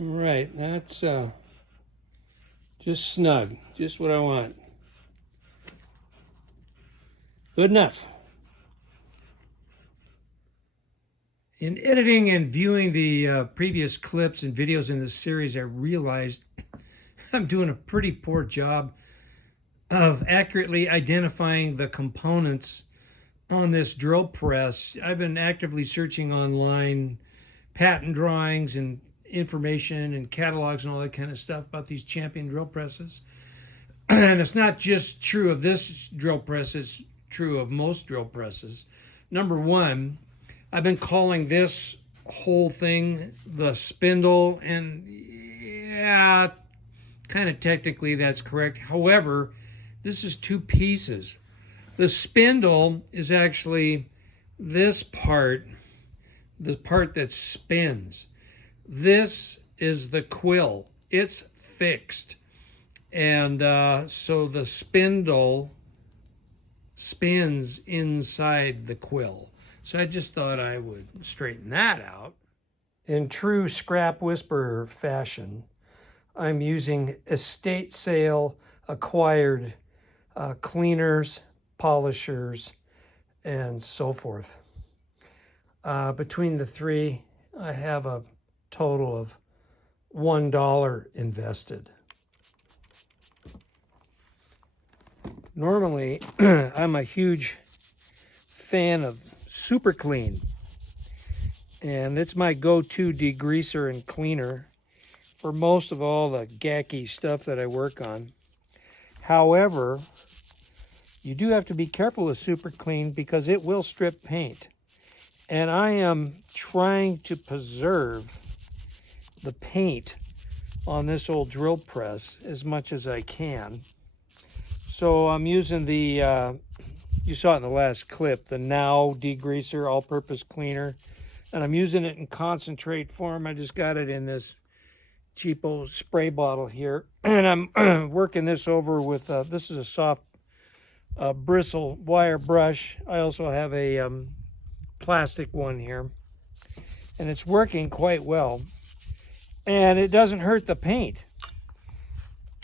All right, that's just snug, just what I want. Good enough. In editing and viewing the previous clips and videos in this series, I realized I'm doing a pretty poor job of accurately identifying the components on this drill press. I've been actively searching online patent drawings and information and catalogs and all that kind of stuff about these Champion drill presses. And it's not just true of this drill press, it's true of most drill presses. Number one, I've been calling this whole thing the spindle, and yeah, kind of technically that's correct. However, this is two pieces. The spindle is actually this part, the part that spins. This is the quill. It's fixed. And so the spindle spins inside the quill. So I just thought I would straighten that out. In true scrap whisperer fashion, I'm using estate sale acquired cleaners, polishers, and so forth. Between the three, I have a total of $1 invested. Normally, I'm a huge fan of Super Clean, and it's my go-to degreaser and cleaner for most of all the gacky stuff that I work on. However, you do have to be careful with Super Clean because it will strip paint. And I am trying to preserve the paint on this old drill press as much as I can. So I'm using the, you saw it in the last clip, the Now degreaser all-purpose cleaner. And I'm using it in concentrate form. I just got it in this cheapo spray bottle here. And I'm working this over with, this is a soft bristle wire brush. I also have a plastic one here. And it's working quite well. And it doesn't hurt the paint.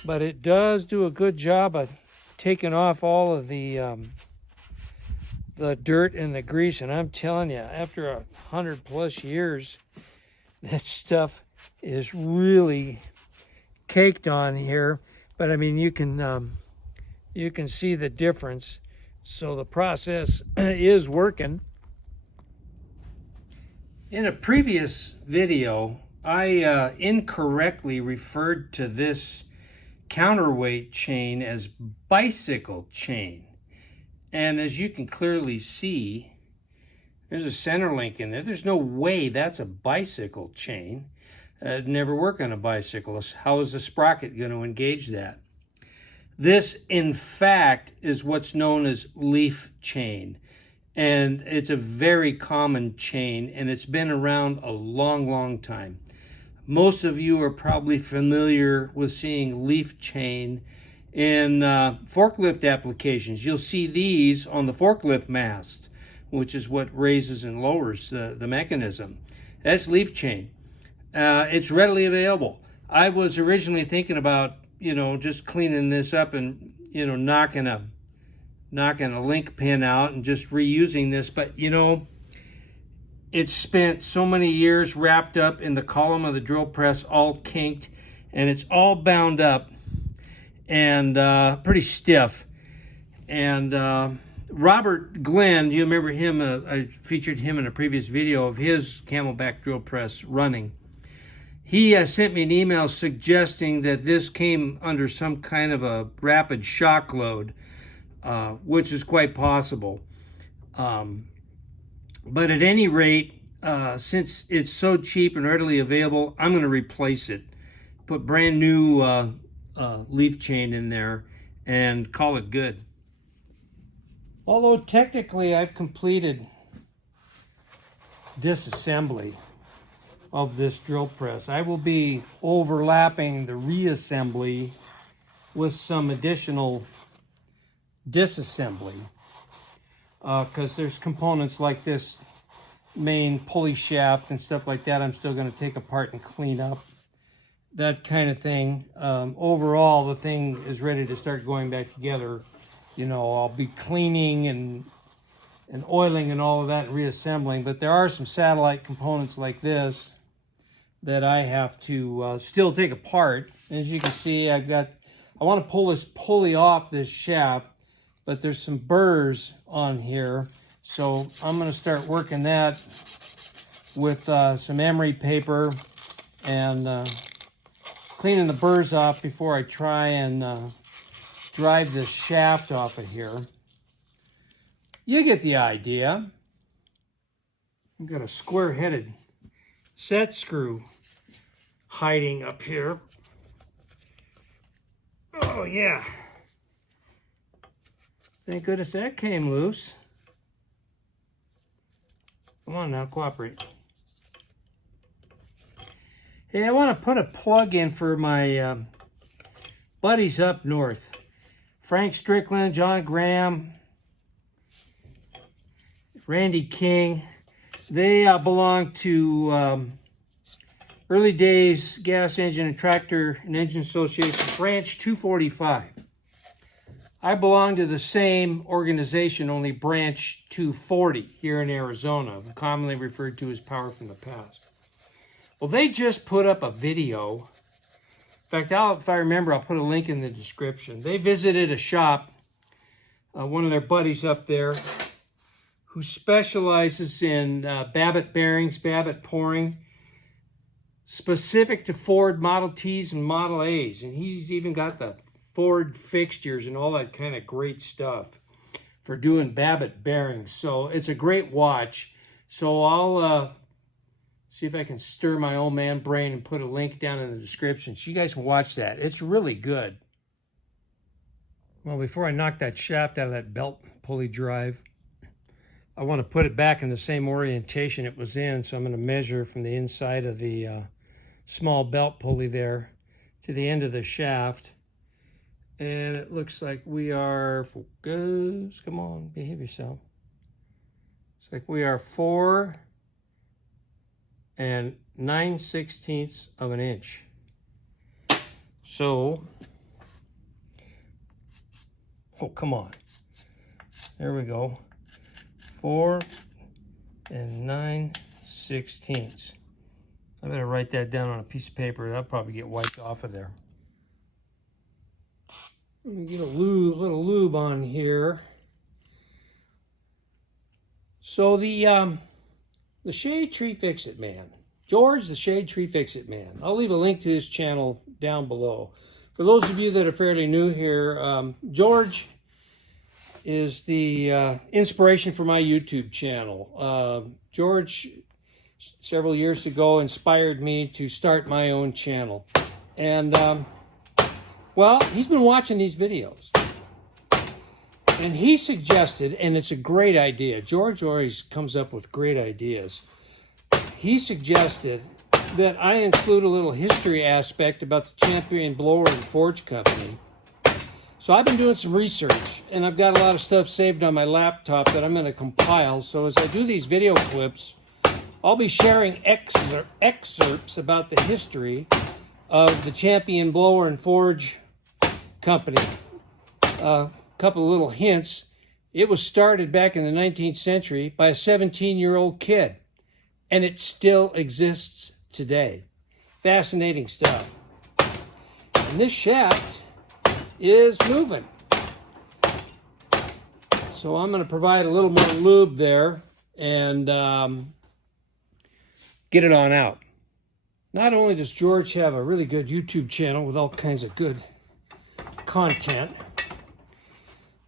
But it does do a good job of taking off all of the dirt and the grease. And I'm telling you, after 100+ years, that stuff is really caked on here. But I mean, you can see the difference. So the process is working. In a previous video, I incorrectly referred to this counterweight chain as bicycle chain. And as you can clearly see, there's a center link in there. There's no way that's a bicycle chain. It'd never work on a bicycle. How is the sprocket going to engage that? This, in fact, is what's known as leaf chain. And it's a very common chain, and it's been around a long, long time. Most of you are probably familiar with seeing leaf chain in forklift applications. You'll see these on the forklift mast, which is what raises and lowers the mechanism. That's leaf chain. It's readily available. I was originally thinking about, just cleaning this up and, knocking a link pin out and just reusing this. But, it's spent so many years wrapped up in the column of the drill press, all kinked, and it's all bound up and pretty stiff. And Robert Glenn, you remember him, I featured him in a previous video of his Camelback drill press running. He sent me an email suggesting that this came under some kind of a rapid shock load, which is quite possible. But at any rate, since it's so cheap and readily available, I'm going to replace it. Put brand new leaf chain in there and call it good. Although technically I've completed disassembly of this drill press, I will be overlapping the reassembly with some additional disassembly. Because there's components like this main pulley shaft and stuff like that I'm still going to take apart and clean up. that kind of thing. Overall, the thing is ready to start going back together. You know, I'll be cleaning and oiling and all of that and reassembling, but there are some satellite components like this that I have to still take apart. As you can see, I want to pull this pulley off this shaft, but there's some burrs on here. So I'm going to start working that with some emery paper and cleaning the burrs off before I try and drive this shaft off of here. You get the idea. I've got a square-headed set screw hiding up here. Oh yeah. Thank goodness that came loose. Come on now, cooperate. Hey, I want to put a plug in for my buddies up north. Frank Strickland, John Graham, Randy King. They belong to Early Days Gas Engine and Tractor and Engine Association, Branch 245. I belong to the same organization, only Branch 240 here in Arizona, commonly referred to as Power from the Past. Well, they just put up a video. In fact, if I remember, I'll put a link in the description. They visited a shop, one of their buddies up there, who specializes in Babbitt bearings, Babbitt pouring, specific to Ford Model Ts and Model As. And he's even got the Ford fixtures and all that kind of great stuff for doing Babbitt bearings. So it's a great watch. So I'll see if I can stir my old man brain and put a link down in the description so you guys can watch that. It's really good. Well, before I knock that shaft out of that belt pulley drive, I want to put it back in the same orientation it was in. So I'm going to measure from the inside of the small belt pulley there to the end of the shaft. And it looks like we are, focus, come on, behave yourself. It's like we are 4 9/16 of an inch. So, oh, come on. There we go. 4 9/16. I better write that down on a piece of paper. That'll probably get wiped off of there. Let me get a little lube on here. So the Shade Tree Fix-It Man, George the Shade Tree Fix-It Man. I'll leave a link to his channel down below. For those of you that are fairly new here, George is the inspiration for my YouTube channel. George, several years ago, inspired me to start my own channel. And, well, he's been watching these videos. And he suggested, and it's a great idea. George always comes up with great ideas. He suggested that I include a little history aspect about the Champion Blower and Forge Company. So I've been doing some research, and I've got a lot of stuff saved on my laptop that I'm going to compile. So as I do these video clips, I'll be sharing excerpts about the history of the Champion Blower and Forge Company. A couple of little hints. It was started back in the 19th century by a 17-year-old kid, and it still exists today. Fascinating stuff. And this shaft is moving. So I'm going to provide a little more lube there and get it on out. Not only does George have a really good YouTube channel with all kinds of good content,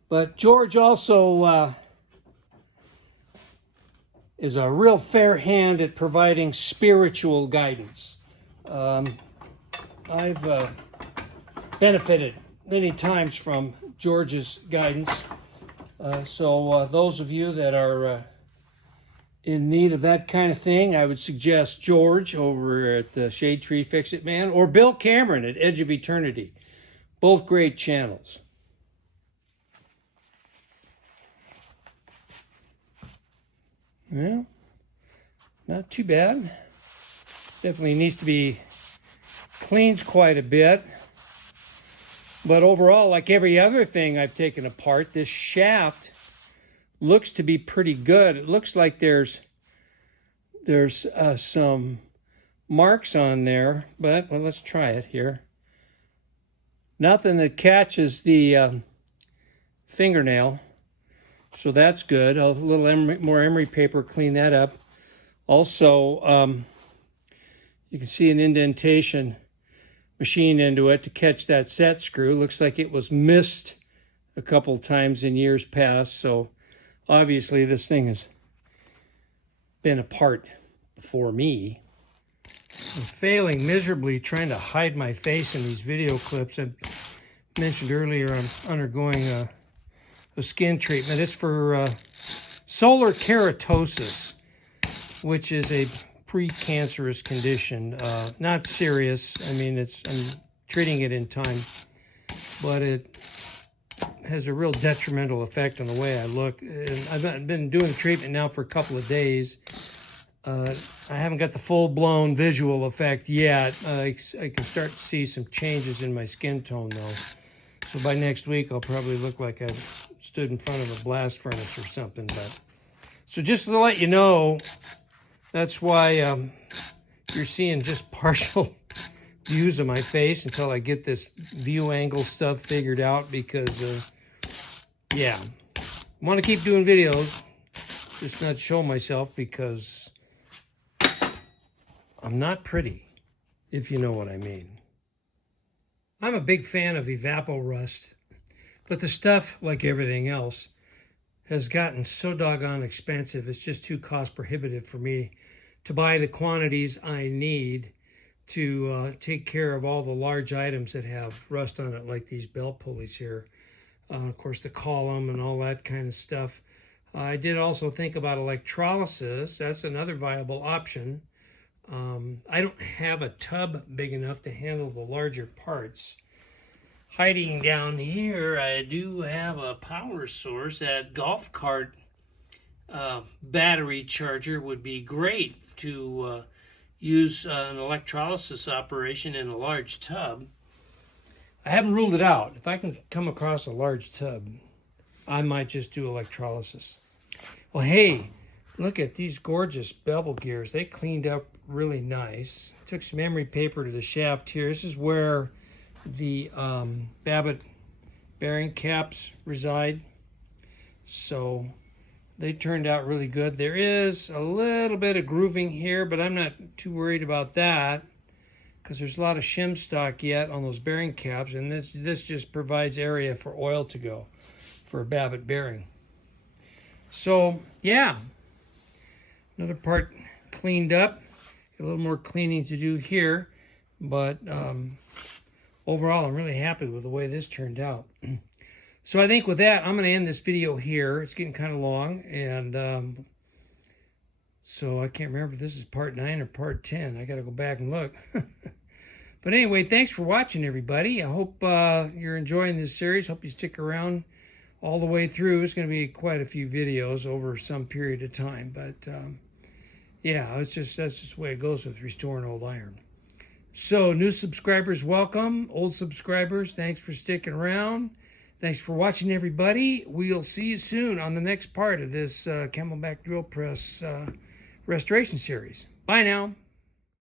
but George also is a real fair hand at providing spiritual guidance. I've benefited many times from George's guidance. So those of you that are in need of that kind of thing, I would suggest George over at the Shade Tree Fix-It Man or Bill Cameron at Edge of Eternity. Both great channels. Well, not too bad. Definitely needs to be cleans quite a bit. But overall, like every other thing I've taken apart, this shaft looks to be pretty good. It looks like there's some marks on there, but well, let's try it here. Nothing that catches the fingernail, so that's good. A little more emery paper, clean that up. Also, you can see an indentation machined into it to catch that set screw. Looks like it was missed a couple times in years past, so obviously this thing has been apart before me. I'm failing miserably trying to hide my face in these video clips. I mentioned earlier I'm undergoing a skin treatment. It's for solar keratosis, which is a precancerous condition. Not serious. I mean, I'm treating it in time, but it has a real detrimental effect on the way I look. And I've been doing treatment now for a couple of days. I haven't got the full-blown visual effect yet. I can start to see some changes in my skin tone, though. So by next week, I'll probably look like I stood in front of a blast furnace or something. But so just to let you know, that's why you're seeing just partial views of my face until I get this view angle stuff figured out, because, yeah, I want to keep doing videos, just not show myself, because I'm not pretty, if you know what I mean. I'm a big fan of evapo-rust, but the stuff, like everything else, has gotten so doggone expensive. It's just too cost prohibitive for me to buy the quantities I need to take care of all the large items that have rust on it, like these belt pulleys here. Of course, the column and all that kind of stuff. I did also think about electrolysis. That's another viable option. I don't have a tub big enough to handle the larger parts. Hiding down here, I do have a power source. That golf cart battery charger would be great to use an electrolysis operation in a large tub. I haven't ruled it out. If I can come across a large tub, I might just do electrolysis. Well, hey, look at these gorgeous bevel gears. They cleaned up really nice. Took some emery paper to the shaft here. This is where the Babbitt bearing caps reside. So they turned out really good. There is a little bit of grooving here, but I'm not too worried about that, because there's a lot of shim stock yet on those bearing caps, and this just provides area for oil to go for a Babbitt bearing. So yeah, another part cleaned up. A little more cleaning to do here, but overall I'm really happy with the way this turned out. So I think with that, I'm going to end this video here. It's getting kind of long, and so I can't remember if this is part 9 or part 10. I got to go back and look. But anyway, thanks for watching, everybody. I hope you're enjoying this series. Hope you stick around all the way through. It's going to be quite a few videos over some period of time, but yeah, that's just the way it goes with restoring old iron. So new subscribers, welcome. Old subscribers, thanks for sticking around. Thanks for watching, everybody. We'll see you soon on the next part of this Camelback drill press restoration series. Bye now.